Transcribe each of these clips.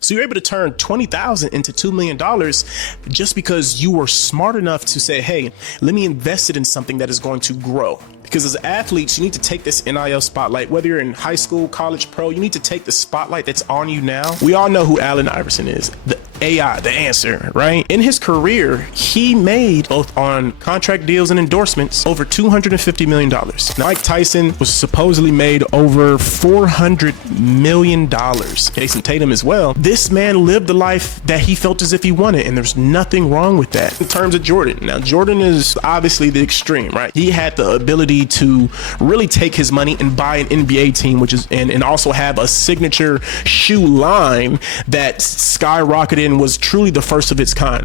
So you're able to turn $20,000 into $2 million just because you were smart enough to say, hey, let me invest it in something that is going to grow. Because as athletes, you need to take this NIL spotlight, whether you're in high school, college, pro, you need to take the spotlight that's on you now. We all know who Allen Iverson is, the AI, the answer, right? In his career, he made, both on contract deals and endorsements, over $250 million. Now, Mike Tyson was supposedly made over $400 million. Jason Tatum as well. This man lived the life that he felt as if he wanted, and there's nothing wrong with that. In terms of Jordan, now Jordan is obviously the extreme, right? He had the ability to really take his money and buy an NBA team, which is and also have a signature shoe line that skyrocketed and was truly the first of its kind.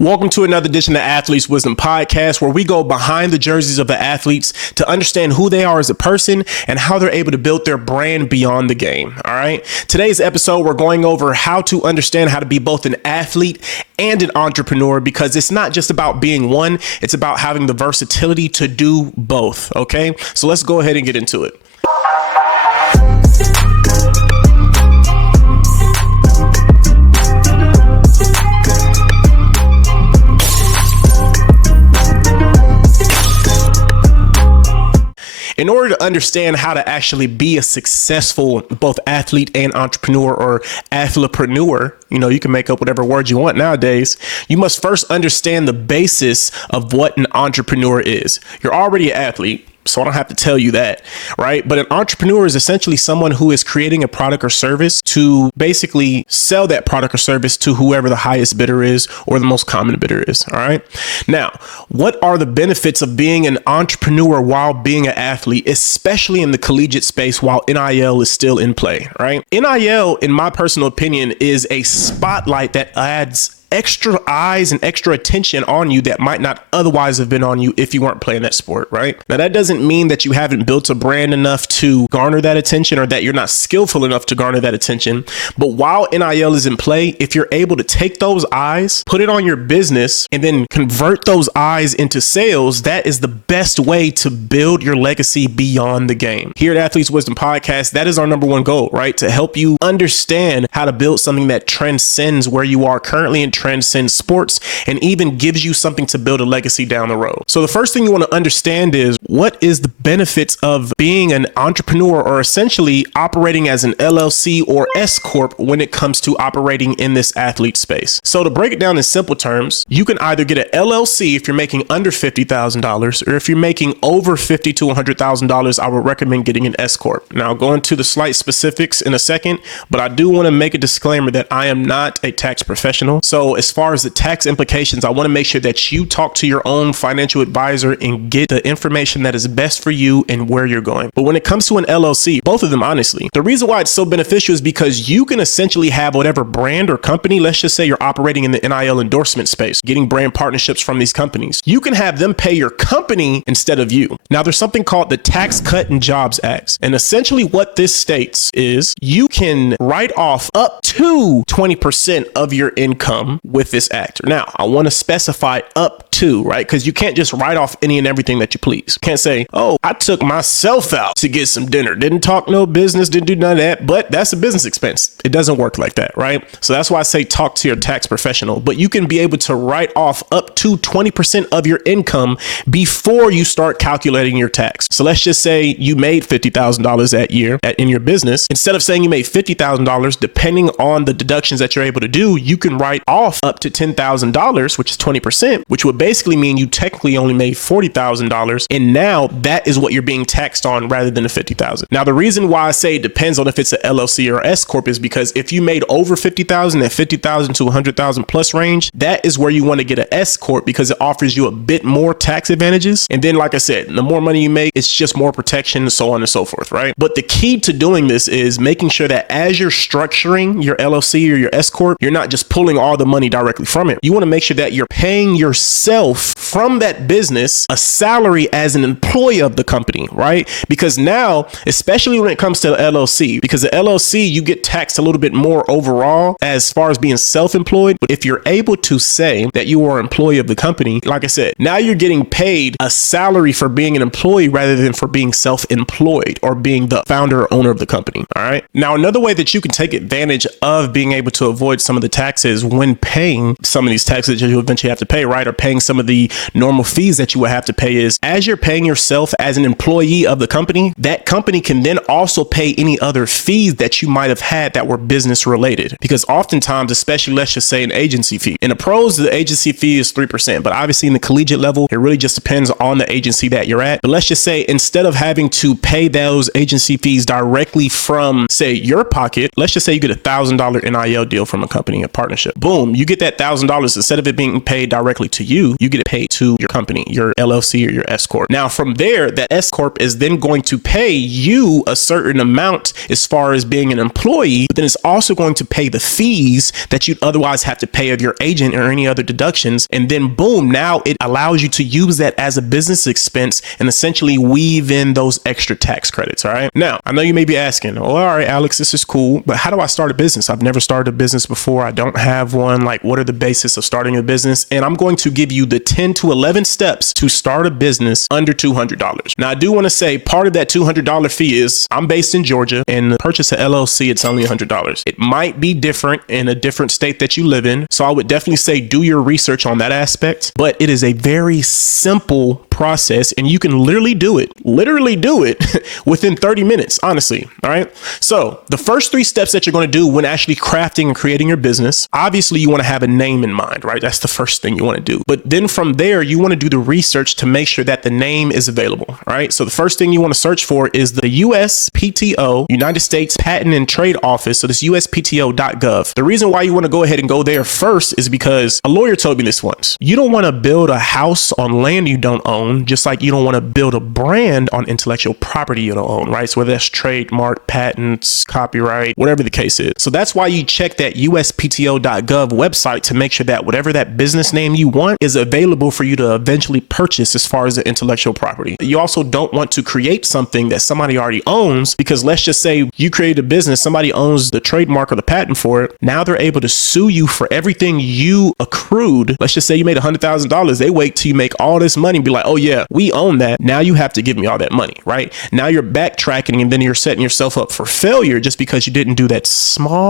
Welcome to another edition of Athletes Wisdom Podcast, where we go behind the jerseys of the athletes to understand who they are as a person and how they're able to build their brand beyond the game. All right. Today's episode, we're going over how to understand how to be both an athlete and an entrepreneur, because it's not just about being one, it's about having the versatility to do both. Okay. So let's go ahead and get into it. In order to understand how to actually be a successful both athlete and entrepreneur, or athlepreneur, you can make up whatever word you want nowadays, you must first understand the basis of what an entrepreneur is. You're already an athlete, so I don't have to tell you that, right? But an entrepreneur is essentially someone who is creating a product or service to basically sell that product or service to whoever the highest bidder is or the most common bidder is, all right? Now, what are the benefits of being an entrepreneur while being an athlete, especially in the collegiate space while NIL is still in play, right? NIL, in my personal opinion, is a spotlight that adds extra eyes and extra attention on you that might not otherwise have been on you if you weren't playing that sport, right? Now, that doesn't mean that you haven't built a brand enough to garner that attention, or that you're not skillful enough to garner that attention. But while NIL is in play, if you're able to take those eyes, put it on your business, and then convert those eyes into sales, that is the best way to build your legacy beyond the game. Here at Athletes Wisdom Podcast, that is our number one goal, right? To help you understand how to build something that transcends where you are currently and transcends sports, and even gives you something to build a legacy down the road. So the first thing you want to understand is, what is the benefits of being an entrepreneur, or essentially operating as an LLC or S Corp when it comes to operating in this athlete space? So to break it down in simple terms, you can either get an LLC if you're making under $50,000, or if you're making over $50,000 to $100,000, I would recommend getting an S Corp. Now, I'll go into the slight specifics in a second, but I do want to make a disclaimer that I am not a tax professional. So as far as the tax implications, I want to make sure that you talk to your own financial advisor and get the information that is best for you and where you're going. But when it comes to an LLC, both of them, honestly, the reason why it's so beneficial is because you can essentially have whatever brand or company, let's just say you're operating in the NIL endorsement space, getting brand partnerships from these companies. You can have them pay your company instead of you. Now, there's something called the Tax Cut and Jobs Act. And essentially what this states is you can write off up to 20% of your income with this act. Now, I want to specify up to, right? Because you can't just write off any and everything that you please. You can't say, oh, I took myself out to get some dinner. Didn't talk no business, didn't do none of that, but that's a business expense. It doesn't work like that, right? So that's why I say talk to your tax professional. But you can be able to write off up to 20% of your income before you start calculating your tax. So let's just say you made $50,000 that year in your business. Instead of saying you made $50,000, depending on the deductions that you're able to do, you can write off up to $10,000, which is 20%, which would basically mean you technically only made $40,000. And now that is what you're being taxed on rather than the $50,000. Now, the reason why I say it depends on if it's an LLC or S Corp is because if you made over $50,000 at $50,000 to $100,000 plus range, that is where you want to get an S Corp, because it offers you a bit more tax advantages. And then, like I said, the more money you make, it's just more protection, so on and so forth, right? But the key to doing this is making sure that as you're structuring your LLC or your S Corp, you're not just pulling all the money money directly from it. You want to make sure that you're paying yourself from that business a salary as an employee of the company, right? Because now, especially when it comes to the LLC, because the LLC, you get taxed a little bit more overall as far as being self-employed. But if you're able to say that you are an employee of the company, like I said, now you're getting paid a salary for being an employee rather than for being self-employed or being the founder or owner of the company. All right. Now, another way that you can take advantage of being able to avoid some of the taxes when paying some of these taxes that you eventually have to pay, right? Or paying some of the normal fees that you would have to pay is as you're paying yourself as an employee of the company, that company can then also pay any other fees that you might have had that were business related. Because oftentimes, especially let's just say an agency fee. In the pros, the agency fee is 3%, but obviously in the collegiate level, it really just depends on the agency that you're at. But let's just say instead of having to pay those agency fees directly from, say, your pocket, let's just say you get $1,000 NIL deal from a company, a partnership. Boom, you get that $1,000. Instead of it being paid directly to you, you get it paid to your company, your LLC or your S Corp. Now from there, that S Corp is then going to pay you a certain amount as far as being an employee, but then it's also going to pay the fees that you'd otherwise have to pay of your agent or any other deductions. And then boom, now it allows you to use that as a business expense and essentially weave in those extra tax credits. All right. Now, I know you may be asking, oh, all right, Alex, this is cool, but how do I start a business? I've never started a business before. I don't have one. Like, what are the basis of starting a business? And I'm going to give you the 10 to 11 steps to start a business under $200. Now, I do want to say part of that $200 fee is I'm based in Georgia and to purchase an LLC, it's only $100. It might be different in a different state that you live in. So I would definitely say do your research on that aspect, but it is a very simple process and you can literally do it within 30 minutes, honestly. All right. So the first 3 steps that you're going to do when actually crafting and creating your business, obviously you want to have a name in mind, right? That's the first thing you want to do. But then from there, you want to do the research to make sure that the name is available, right? So the first thing you want to search for is the USPTO, United States Patent and Trade Office. So this USPTO.gov. The reason why you want to go ahead and go there first is because a lawyer told me this once. You don't want to build a house on land you don't own, just like you don't want to build a brand on intellectual property you don't own, right? So whether that's trademark, patents, copyright, whatever the case is. So that's why you check that USPTO.gov website to make sure that whatever that business name you want is available for you to eventually purchase as far as the intellectual property. You also don't want to create something that somebody already owns, because let's just say you create a business, somebody owns the trademark or the patent for it. Now they're able to sue you for everything you accrued. Let's just say you made $100,000. They wait till you make all this money and be like, oh yeah, we own that. Now you have to give me all that money, right? Now you're backtracking and then you're setting yourself up for failure just because you didn't do that small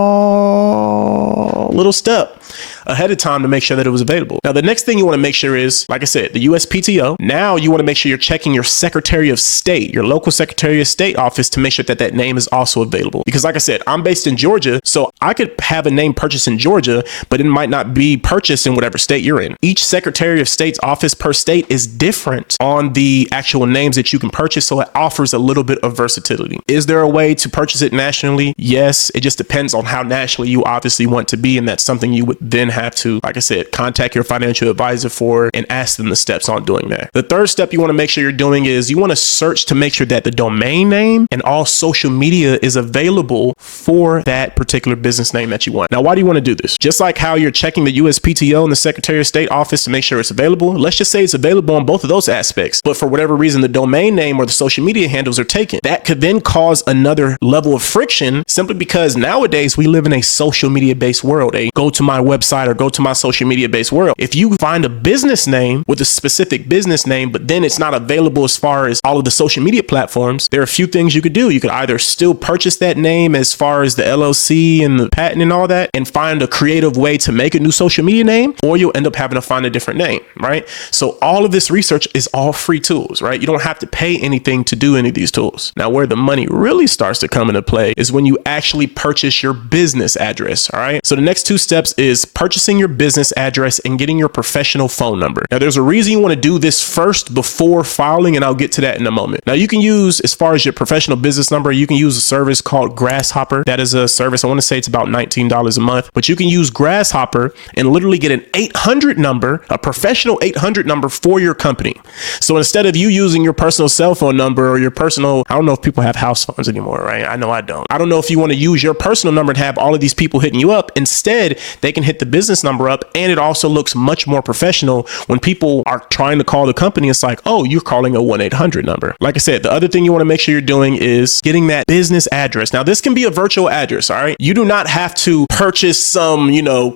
little step ahead of time to make sure that it was available. Now, the next thing you want to make sure is, like I said, the USPTO. Now you want to make sure you're checking your Secretary of State, your local Secretary of State office to make sure that that name is also available. Because like I said, I'm based in Georgia, so I could have a name purchased in Georgia, but it might not be purchased in whatever state you're in. Each Secretary of State's office per state is different on the actual names that you can purchase, so it offers a little bit of versatility. Is there a way to purchase it nationally? Yes, it just depends on how nationally you obviously want to be, and that's something you would then have to, like I said, contact your financial advisor for and ask them the steps on doing that. The third step you want to make sure you're doing is you want to search to make sure that the domain name and all social media is available for that particular business name that you want. Now, why do you want to do this? Just like how you're checking the USPTO and the Secretary of State office to make sure it's available, let's just say it's available on both of those aspects, but for whatever reason, the domain name or the social media handles are taken. That could then cause another level of friction simply because nowadays we live in a social media based world, a go to my website or go to my social media based world. If you find a business name with a specific business name, but then it's not available as far as all of the social media platforms, there are a few things you could do. You could either still purchase that name as far as the LLC and the patent and all that, and find a creative way to make a new social media name, or you'll end up having to find a different name, right? So all of this research is all free tools, right? You don't have to pay anything to do any of these tools. Now, where the money really starts to come into play is when you actually purchase your business address, all right? So the next 2 steps is purchasing your business address and getting your professional phone number. Now, there's a reason you want to do this first before filing, and I'll get to that in a moment. Now, you can use, as far as your professional business number, you can use a service called Grasshopper. That is a service, I want to say it's about $19 a month, but you can use Grasshopper and literally get an 800 number, a professional 800 number for your company. So instead of you using your personal cell phone number or your personal, I don't know if people have house phones anymore, right? I know I don't. I don't know if you want to use your personal number and have all of these people hitting you up. Instead, they can hit the business number up, and it also looks much more professional when people are trying to call the company. It's like, oh, you're calling a 1-800 number. Like I said, the other thing you want to make sure you're doing is getting that business address. Now, this can be a virtual address, all right? You do not have to purchase some,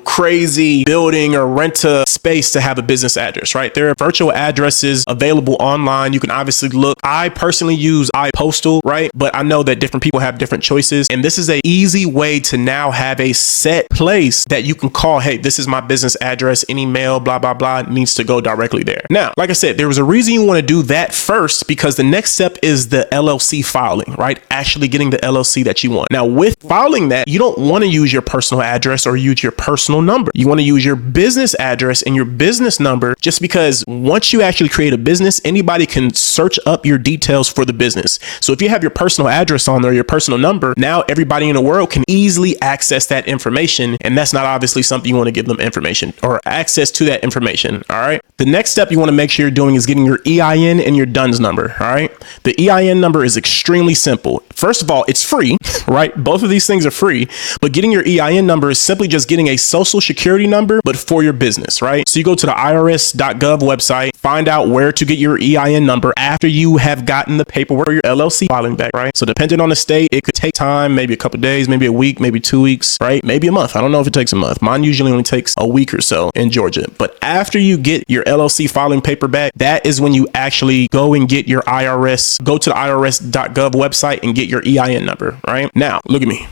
crazy building or rent a space to have a business address, right? There are virtual addresses available online. You can obviously look. I personally use iPostal, right? But I know that different people have different choices. And this is an easy way to now have a set place that you can call. Hey, this is my business address. Any mail, blah, blah, blah, needs to go directly there. Now, like I said, there was a reason you want to do that first, because the next step is the LLC filing, right? Actually getting the LLC that you want. Now, with filing that, you don't want to use your personal address or use your personal number. You want to use your business address and your business number, just because once you actually create a business, anybody can search up your details for the business. So if you have your personal address on there, your personal number, now everybody in the world can easily access that information. And that's not obviously something you want to give them information or access to that information. All right. The next step you want to make sure you're doing is getting your EIN and your DUNS number. All right. The EIN number is extremely simple. First of all, it's free, right? Both of these things are free, but getting your EIN number is simply just getting a social security number, but for your business, right? So you go to the irs.gov website, find out where to get your EIN number after you have gotten the paperwork for your LLC filing back, right? So depending on the state, it could take time, maybe a couple of days, maybe a week, maybe 2 weeks, right? Maybe a month. I don't know if it takes a month. Mine usually only takes a week or so in Georgia. But after you get your LLC filing paper back, that is when you actually go and get your go to the irs.gov website and get your EIN number, right? Now, look at me.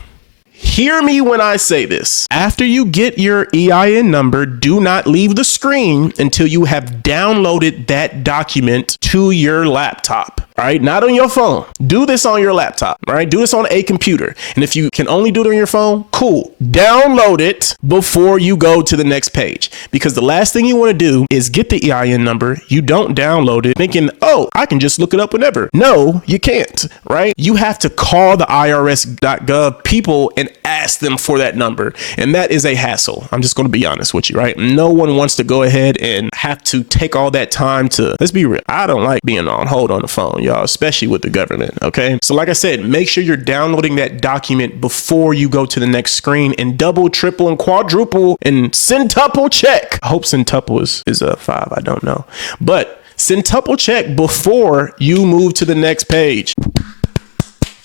Hear me when I say this. After you get your EIN number, do not leave the screen until you have downloaded that document to your laptop. All right, not on your phone. Do this on your laptop. All right, do this on a computer. And if you can only do it on your phone, cool. Download it before you go to the next page, because the last thing you want to do is get the EIN number. You don't download it thinking, oh, I can just look it up whenever. No, you can't, right? You have to call the irs.gov people and ask them for that number. And that is a hassle. I'm just going to be honest with you, right? No one wants to go ahead and have to take all that time to, let's be real. I don't like being on hold on the phone, y'all, especially with the government. Okay. So like I said, make sure you're downloading that document before you go to the next screen, and double, triple, and quadruple and centuple check. I hope centuple is a 5. I don't know, but centuple check before you move to the next page.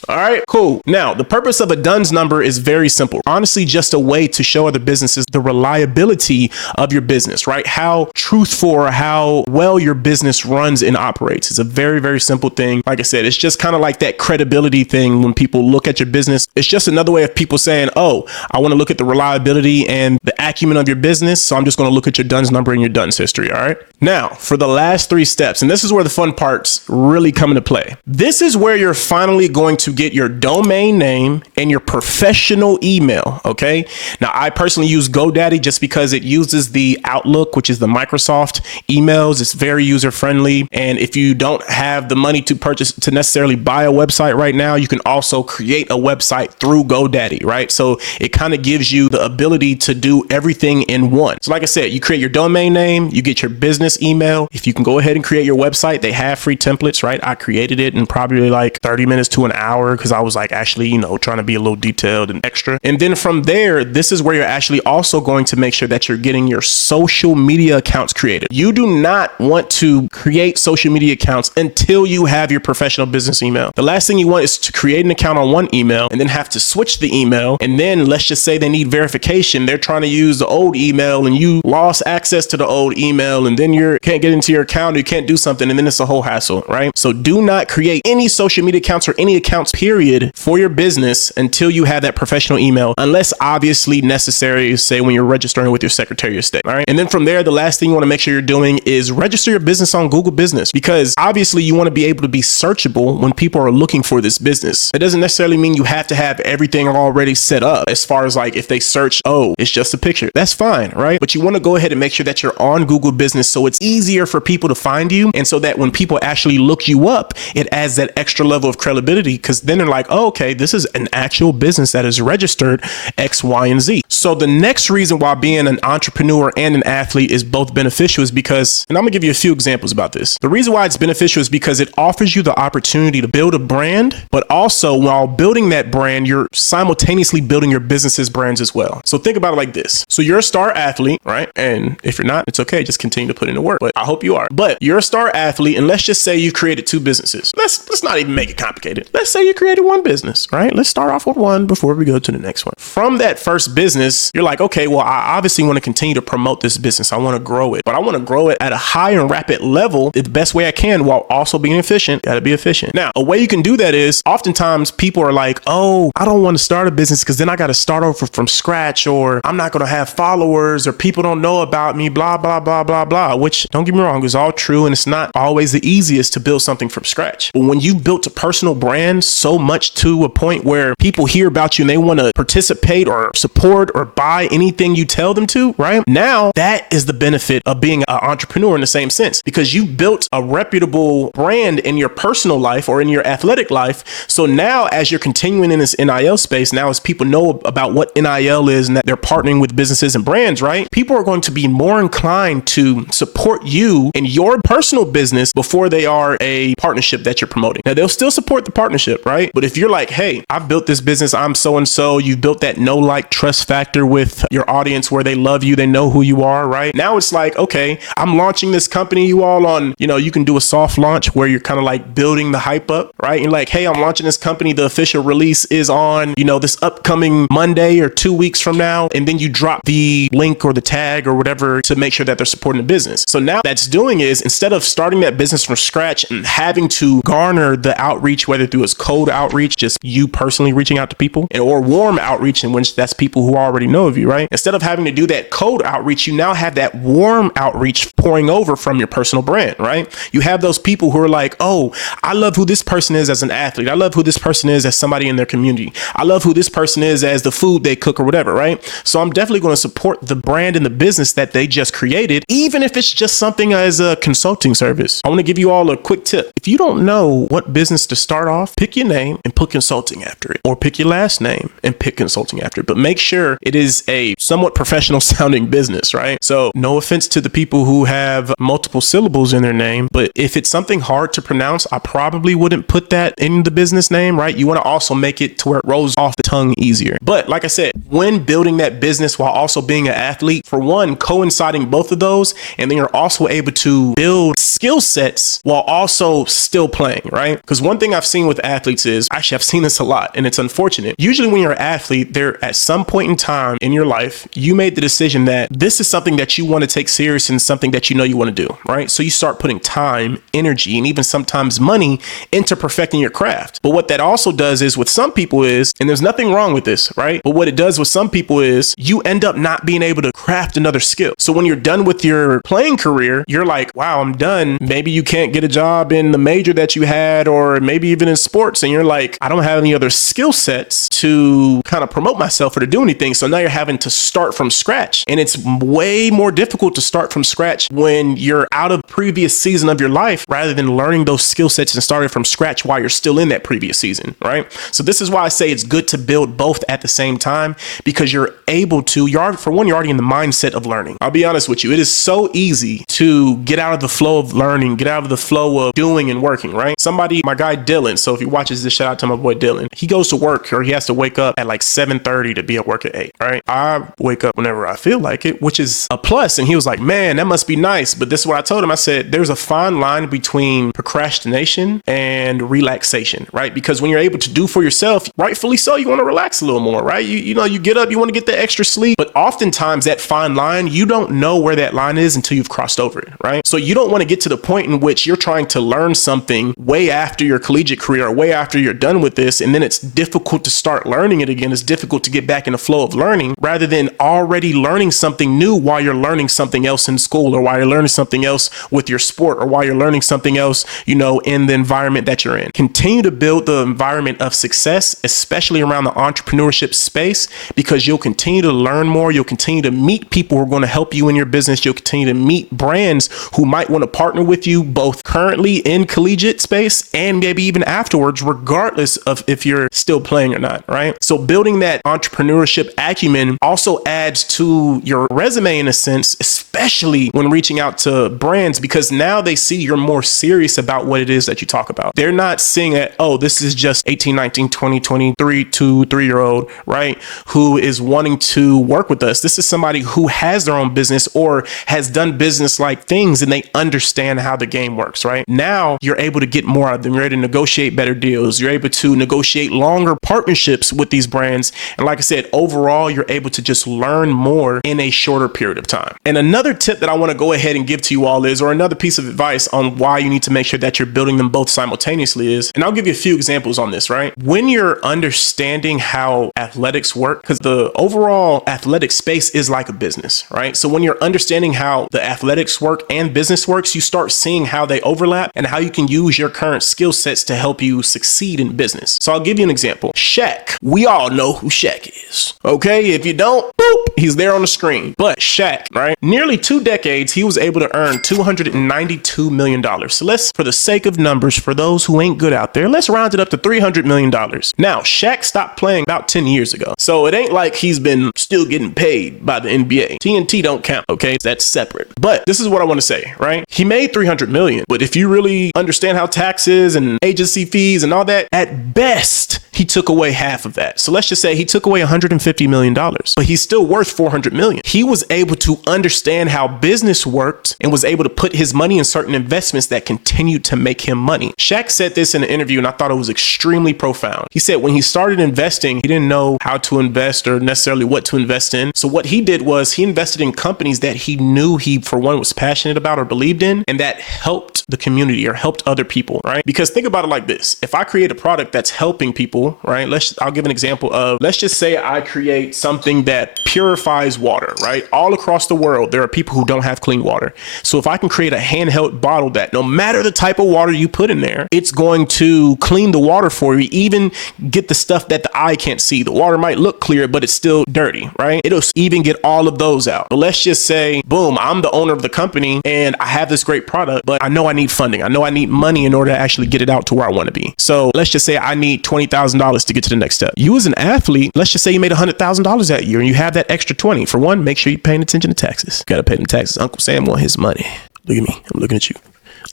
All right, cool. Now, the purpose of a DUNS number is very simple. Honestly, just a way to show other businesses the reliability of your business, right? How truthful or how well your business runs and operates. It's a very, very simple thing. Like I said, it's just kind of like that credibility thing when people look at your business. It's just another way of people saying, oh, I want to look at the reliability and the acumen of your business, so I'm just going to look at your DUNS number and your DUNS history, all right? Now, for the last 3 steps, and this is where the fun parts really come into play. This is where you're finally going to get your domain name and your professional email. Okay. Now, I personally use GoDaddy just because it uses the Outlook, which is the Microsoft emails. It's very user friendly. And if you don't have the money to necessarily buy a website right now, you can also create a website through GoDaddy, right? So it kind of gives you the ability to do everything in one. So like I said, you create your domain name, you get your business email. If you can go ahead and create your website, they have free templates, right? I created it in probably like 30 minutes to an hour, because I was like actually, trying to be a little detailed and extra. And then from there, this is where you're actually also going to make sure that you're getting your social media accounts created. You do not want to create social media accounts until you have your professional business email. The last thing you want is to create an account on one email and then have to switch the email. And then let's just say they need verification. They're trying to use the old email and you lost access to the old email, and then you can't get into your account, or you can't do something, and then it's a whole hassle, right? So do not create any social media accounts or any accounts period for your business until you have that professional email, unless obviously necessary, say when you're registering with your Secretary of State. All right. And then from there, the last thing you want to make sure you're doing is register your business on Google Business, because obviously you want to be able to be searchable when people are looking for this business. It doesn't necessarily mean you have to have everything already set up as far as like if they search, oh, it's just a picture. That's fine, right? But you want to go ahead and make sure that you're on Google Business so it's easier for people to find you, and so that when people actually look you up, it adds that extra level of credibility, because because then they're like, oh, okay, this is an actual business that is registered X, Y, and Z. So the next reason why being an entrepreneur and an athlete is both beneficial is because, and I'm gonna give you a few examples about this. The reason why it's beneficial is because it offers you the opportunity to build a brand, but also while building that brand, you're simultaneously building your business's brands as well. So think about it like this. So you're a star athlete, right? And if you're not, it's okay. Just continue to put in the work, but I hope you are. But you're a star athlete, and let's just say you created two businesses. Let's not even make it complicated. Let's say you created one business, right? Let's start off with one before we go to the next one. From that first business, you're like, okay, well, I obviously want to continue to promote this business. I want to grow it, but I want to grow it at a high and rapid level the best way I can while also being efficient. Got to be efficient. Now, a way you can do that is oftentimes people are like, oh, I don't want to start a business because then I got to start over from scratch, or I'm not going to have followers, or people don't know about me, blah, blah, blah, blah, blah, which don't get me wrong, is all true. And it's not always the easiest to build something from scratch. But when you've built a personal brand so much to a point where people hear about you and they want to participate or support or buy anything you tell them to, right? Now that is the benefit of being an entrepreneur in the same sense, because you built a reputable brand in your personal life or in your athletic life. So now as you're continuing in this NIL space, now as people know about what NIL is and that they're partnering with businesses and brands, right? People are going to be more inclined to support you in your personal business before they are a partnership that you're promoting. Now they'll still support the partnership, right? But if you're like, hey, I've built this business, I'm so-and-so, you've built that know, like, trust factor with your audience where they love you, they know who you are, right? Now it's like, okay, I'm launching this company, you all on, you can do a soft launch where you're kind of like building the hype up, right? You're like, hey, I'm launching this company. The official release is on, this upcoming Monday or 2 weeks from now. And then you drop the link or the tag or whatever to make sure that they're supporting the business. So now that's doing is, instead of starting that business from scratch and having to garner the outreach, whether through its cold outreach, just you personally reaching out to people, or warm outreach, in which that's people who already know of you, right? Instead of having to do that cold outreach, you now have that warm outreach pouring over from your personal brand, right? You have those people who are like, oh, I love who this person is as an athlete. I love who this person is as somebody in their community. I love who this person is as the food they cook or whatever, right? So I'm definitely going to support the brand and the business that they just created, even if it's just something as a consulting service. I want to give you all a quick tip. If you don't know what business to start off, pick your name and put consulting after it, or pick your last name and pick consulting after it, but make sure it is a somewhat professional sounding business, right? So no offense to the people who have multiple syllables in their name, but if it's something hard to pronounce, I probably wouldn't put that in the business name, right? You want to also make it to where it rolls off the tongue easier. But like I said, when building that business while also being an athlete, for one, coinciding both of those, and then you're also able to build skill sets while also still playing, right? Because one thing I've seen with athletes is, actually I've seen this a lot and it's unfortunate. Usually when you're an athlete, there at some point in time in your life, you made the decision that this is something that you want to take serious and something that you want to do, right? So you start putting time, energy, and even sometimes money into perfecting your craft. But what that also does is with some people is, and there's nothing wrong with this, right? But what it does with some people is you end up not being able to craft another skill. So when you're done with your playing career, you're like, wow, I'm done. Maybe you can't get a job in the major that you had, or maybe even in sports. And you're like, I don't have any other skill sets to kind of promote myself or to do anything. So now you're having to start from scratch. And it's way more difficult to start from scratch when you're out of previous season of your life, rather than learning those skill sets and starting from scratch while you're still in that previous season, right? So this is why I say it's good to build both at the same time, because you're able to, for one, you're already in the mindset of learning. I'll be honest with you. It is so easy to get out of the flow of learning, get out of the flow of doing and working, right? My guy Dylan, so if he watches this, shout out to my boy Dylan. He goes to work, or he has to wake up at like 7:30 to be at work at 8, right? I wake up whenever I feel like it, which is a plus. And he was like, man, that must be nice. But this is what I told him. I said, there's a fine line between procrastination and relaxation, right? Because when you're able to do for yourself, rightfully so, you want to relax a little more, right? You get up, you want to get the extra sleep, but oftentimes that fine line, you don't know where that line is until you've crossed over it, right? So you don't want to get to the point in which you're trying to learn something way after your collegiate career or way after you're done with this, and then it's difficult to start learning it again. It's difficult to get back in the flow of learning, rather than already learning something new while you're learning something else in school, or while you're learning something else with your sport, or while you're learning something else, in the environment that you're in. Continue to build the environment of success, especially around the entrepreneurship space, because you'll continue to learn more. You'll continue to meet people who are going to help you in your business. You'll continue to meet brands who might want to partner with you, both currently in collegiate space and maybe even afterwards regardless of if you're still playing or not, right? So building that entrepreneurship acumen also adds to your resume in a sense, especially when reaching out to brands, because now they see you're more serious about what it is that you talk about. They're not seeing that, oh, this is just 18, 19, 20, 23, 2-3-year-old, right? Who is wanting to work with us. This is somebody who has their own business or has done business like things and they understand how the game works, right? Now you're able to get more out of them. You're able to negotiate better deals. You're able to negotiate longer partnerships with these brands. And like I said, overall, you're able to just learn more in a shorter period of time. And another tip that I want to go ahead and give to you all is, or another piece of advice on why you need to make sure that you're building them both simultaneously is, and I'll give you a few examples on this, right? When you're understanding how athletics work, because the overall athletic space is like a business, right? So when you're understanding how the athletics work and business works, you start seeing how they overlap and how you can use your current skill sets to help you succeed in business. So I'll give you an example. Shaq. We all know who Shaq is. Okay? If you don't, boop, he's there on the screen. But Shaq, right? Nearly 2 decades, he was able to earn $292 million. So let's, for the sake of numbers, for those who ain't good out there, let's round it up to $300 million. Now, Shaq stopped playing about 10 years ago. So it ain't like he's been still getting paid by the NBA. TNT don't count, okay? That's separate. But this is what I want to say, right? He made $300 million, but if you really understand how taxes and agency fees and all that, at best, he took away half of that. So let's just say he took away $150 million, but he's still worth $400 million. He was able to understand how business worked and was able to put his money in certain investments that continued to make him money. Shaq said this in an interview, and I thought it was extremely profound. He said when he started investing, he didn't know how to invest or necessarily what to invest in. So what he did was he invested in companies that he knew he, for one, was passionate about or believed in, and that helped the community or helped other people, right? Because think about it like this. If I create a product that's helping people, right? I'll give an example of, let's just say I create something that purifies water, right? All across the world, there are people who don't have clean water. So if I can create a handheld bottle that no matter the type of water you put in there, it's going to clean the water for you, even get the stuff that the eye can't see. The water might look clear, but it's still dirty, right? It'll even get all of those out. But let's just say, boom, I'm the owner of the company and I have this great product, but I know I need funding. I know I need money in order to actually get it out to where I want to be. So let's just say I need $20,000 to get to the next step. You as an athlete, let's just say you made $100,000 that year and you have that extra 20. For one, make sure you're paying attention to taxes. You got to pay them taxes. Uncle Sam want his money. Look at me. I'm looking at you.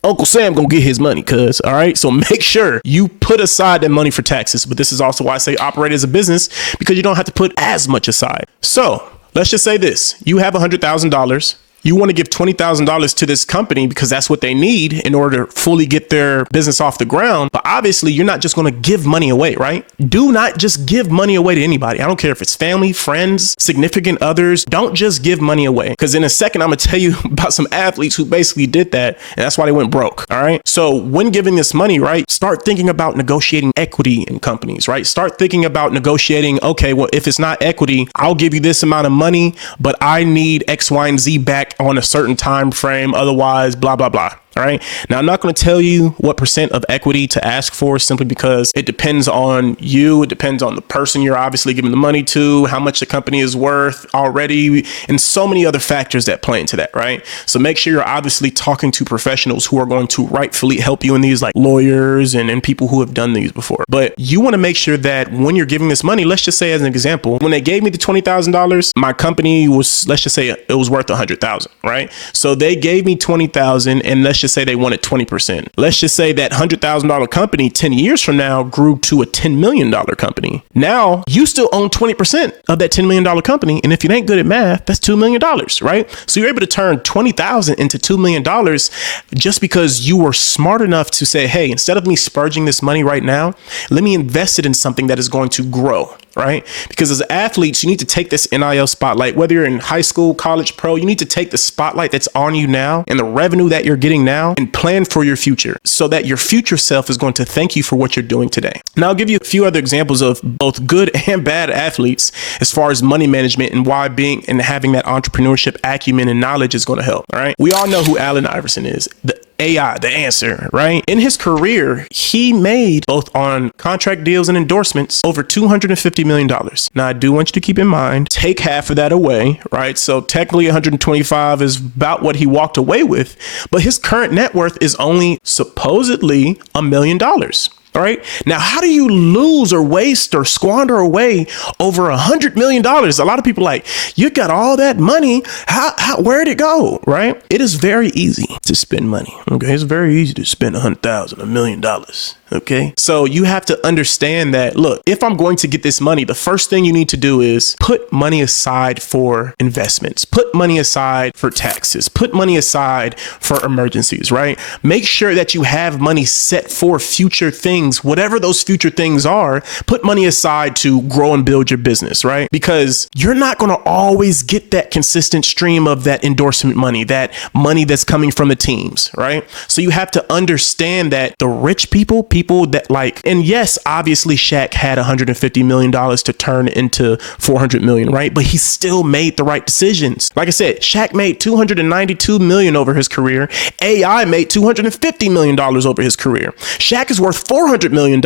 Uncle Sam gonna get his money, cuz. All right. So make sure you put aside that money for taxes. But this is also why I say operate as a business, because you don't have to put as much aside. So let's just say this. You have $100,000. You want to give $20,000 to this company because that's what they need in order to fully get their business off the ground. But obviously, you're not just going to give money away, right? Do not just give money away to anybody. I don't care if it's family, friends, significant others. Don't just give money away. Because in a second, I'm going to tell you about some athletes who basically did that. And that's why they went broke. All right. So when giving this money, right, start thinking about negotiating equity in companies, right? Start thinking about negotiating, okay, well, if it's not equity, I'll give you this amount of money, but I need X, Y, and Z back on a certain time frame. Otherwise, blah, blah, blah. All right. Now, I'm not going to tell you what % of equity to ask for simply because it depends on you. It depends on the person you're obviously giving the money to, how much the company is worth already, and so many other factors that play into that. Right. So make sure you're obviously talking to professionals who are going to rightfully help you in these, like lawyers and people who have done these before. But you want to make sure that when you're giving this money, let's just say as an example, when they gave me the $20,000, my company was, let's just say it was worth $100,000. Right. So they gave me $20,000 and let's just say they wanted 20%. Let's just say that $100,000 company 10 years from now grew to a $10 million company. Now you still own 20% of that $10 million company. And if you ain't good at math, that's $2 million, right? So you're able to turn $20,000 into $2 million just because you were smart enough to say, hey, instead of me spurging this money right now, let me invest it in something that is going to grow. Right? Because as athletes, you need to take this NIL spotlight, whether you're in high school, college, pro, you need to take the spotlight that's on you now and the revenue that you're getting now and plan for your future so that your future self is going to thank you for what you're doing today. Now, I'll give you a few other examples of both good and bad athletes as far as money management and why being and having that entrepreneurship acumen and knowledge is going to help. All right. We all know who Allen Iverson is. The AI, the answer, right? In his career, he made both on contract deals and endorsements over $250 million. Now, I do want you to keep in mind, take half of that away, right? So technically 125 is about what he walked away with, but his current net worth is only supposedly $1 million. All right. Now, how do you lose or waste or squander away over $100 million? A lot of people like, you got all that money. Where'd it go? Right. It is very easy to spend money. Okay. It's very easy to spend $100,000, $1 million. Okay. So you have to understand that, look, if I'm going to get this money, the first thing you need to do is put money aside for investments, put money aside for taxes, put money aside for emergencies, right? Make sure that you have money set for future things, whatever those future things are. Put money aside to grow and build your business, right? Because you're not going to always get that consistent stream of that endorsement money, that money that's coming from the teams, right? So you have to understand that the rich people that like, and yes, obviously Shaq had $150 million to turn into 400 million, right? But he still made the right decisions. Like I said, Shaq made 292 million over his career. AI made $250 million over his career. Shaq is worth $400 million.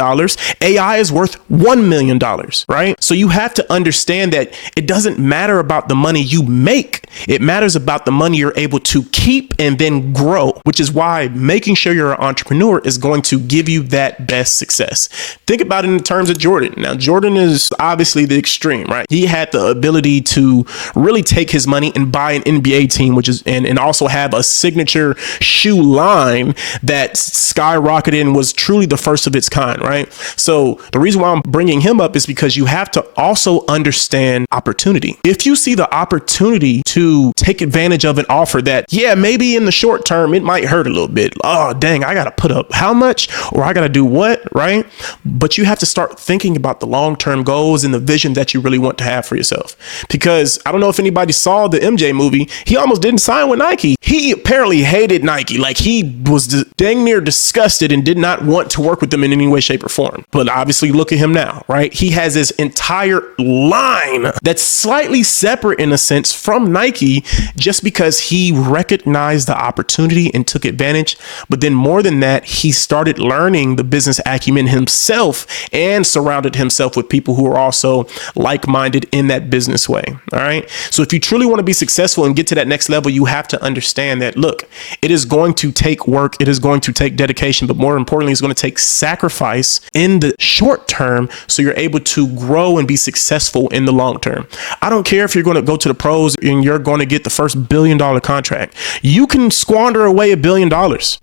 AI is worth $1 million, right? So you have to understand that it doesn't matter about the money you make. It matters about the money you're able to keep and then grow, which is why making sure you're an entrepreneur is going to give you that best success. Think about it in terms of Jordan. Now, Jordan is obviously the extreme, right? He had the ability to really take his money and buy an NBA team, which is, and also have a signature shoe line that skyrocketed and was truly the first of its kind, right? So the reason why I'm bringing him up is because you have to also understand opportunity. If you see the opportunity to take advantage of an offer that, yeah, maybe in the short term, it might hurt a little bit. Oh, dang, I got to put up how much, or I got to do what, right? But you have to start thinking about the long-term goals and the vision that you really want to have for yourself. Because I don't know if anybody saw the MJ movie. He almost didn't sign with Nike. He apparently hated Nike. Like, he was dang near disgusted and did not want to work with them in any way, shape, or form. But obviously look at him now, right? He has this entire line that's slightly separate in a sense from Nike, just because he recognized the opportunity and took advantage. But then more than that, he started learning the business acumen himself and surrounded himself with people who are also like-minded in that business way. All right. So if you truly want to be successful and get to that next level, you have to understand that, look, it is going to take work. It is going to take dedication, but more importantly, it's going to take sacrifice in the short term so you're able to grow and be successful in the long term. I don't care if you're going to go to the pros and you're going to get the first $1 billion contract. You can squander away $1 billion.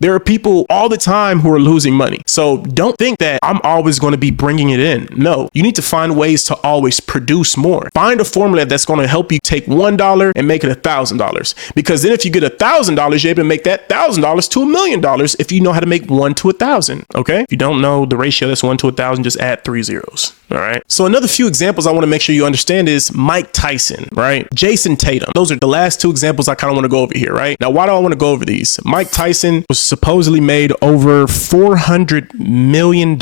There are people all the time who are losing money. So don't think that I'm always going to be bringing it in. No, you need to find ways to always produce more. Find a formula that's going to help you take $1 and make it $1,000. Because then if you get $1,000, you're able to make that $1,000 to $1 million if you know how to make 1 to 1,000. Okay. If you don't know the ratio that's 1 to 1,000, just add 3 zeros. All right. So another few examples I want to make sure you understand is Mike Tyson, right? Jason Tatum. Those are the last two examples I kind of want to go over here, right? Now, why do I want to go over these? Mike Tyson was supposedly made over $400 million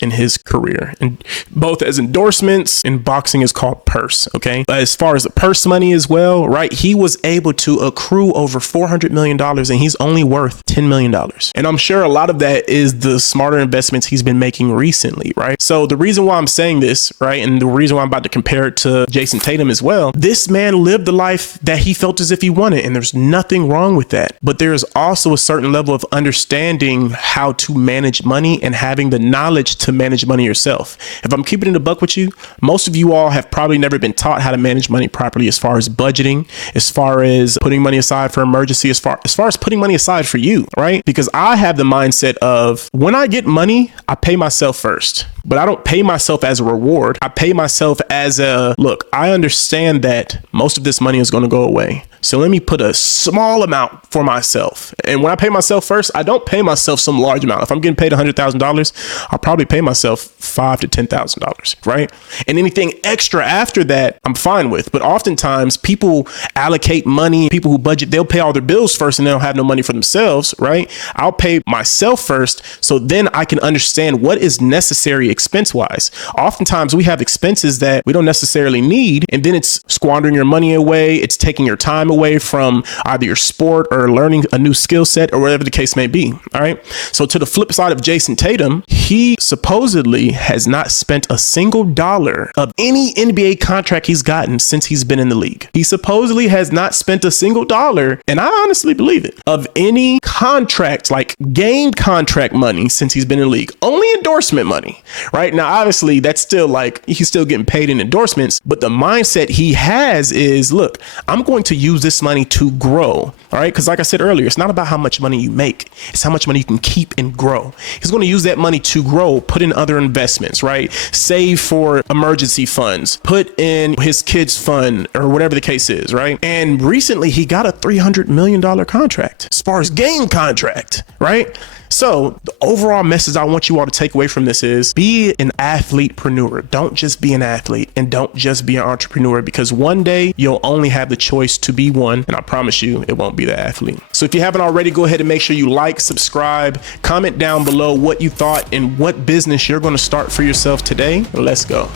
in his career, and both as endorsements, and boxing is called purse. Okay. But as far as the purse money as well, right? He was able to accrue over $400 million and he's only worth $10 million. And I'm sure a lot of that is the smarter investments he's been making recently, right? So the reason why I'm saying this, right, and the reason why I'm about to compare it to Jason Tatum as well, this man lived the life that he felt as if he wanted, and there's nothing wrong with that. But there's also a certain level of understanding how to manage money and having the knowledge to manage money yourself. If I'm keeping it a buck with you, most of you all have probably never been taught how to manage money properly, as far as budgeting, as far as putting money aside for emergency, as far as putting money aside for you, right? Because I have the mindset of, when I get money, I pay myself first. But I don't pay myself as a reward. I pay myself as a, look, I understand that most of this money is going to go away. So let me put a small amount for myself. And when I pay myself first, I don't pay myself some large amount. If I'm getting paid $100,000, I'll probably pay myself $5,000 to $10,000, right? And anything extra after that, I'm fine with. But oftentimes people allocate money, people who budget, they'll pay all their bills first and they don't have no money for themselves, right? I'll pay myself first, so then I can understand what is necessary expense wise. Oftentimes we have expenses that we don't necessarily need, and then it's squandering your money away. It's taking your time away from either your sport or learning a new skill set or whatever the case may be. All right. So to the flip side of Jason Tatum, he supposedly has not spent a single dollar of any NBA contract he's gotten since he's been in the league. He supposedly has not spent a single dollar, and I honestly believe it, of any contract, like game contract money since he's been in the league. Only endorsement money, right? Now, obviously, that's still like, he's still getting paid in endorsements, but the mindset he has is, look, I'm going to use this money to grow. All right. Because like I said earlier, it's not about how much money you make. It's how much money you can keep and grow. He's going to use that money to grow, put in other investments, right? Save for emergency funds, put in his kids' fund or whatever the case is, right? And recently he got a $300 million contract as far as game contract, right? So the overall message I want you all to take away from this is be an athletepreneur. Don't just be an athlete, and don't just be an entrepreneur, because one day you'll only have the choice to be one. And I promise you, it won't be the athlete. So if you haven't already, go ahead and make sure you like, subscribe, comment down below what you thought and what business you're going to start for yourself today. Let's go.